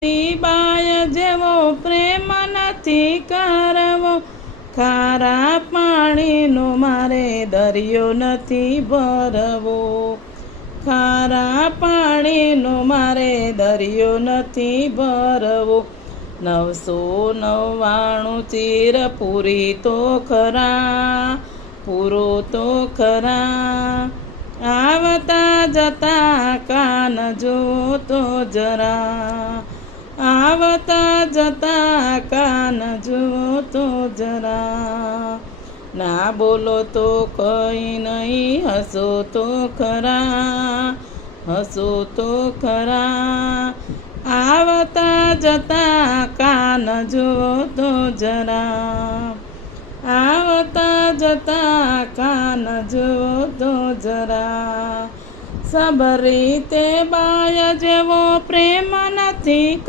By જેવો પ્રેમ નથી કરવો, ખારા પાણીનો મારે દરિયો નથી ભરવો, ખારા પાણીનો મારે દરિયો નથી ભરવો. 999 ચીર પૂરી તો ખરા, પૂરો તો ખરા, આવતા જતા કાન જો તો જરા, આવતા જતા કાન જો તો જરા. ના બોલો તો કંઈ નહીં, હસો તો ખરા, હસો તો ખરા, આવતા જતા કાન જો તો જરા, આવતા જતા કાન જો તો જરા. સબ રીતે બાય જેવો પ્રેમ નથી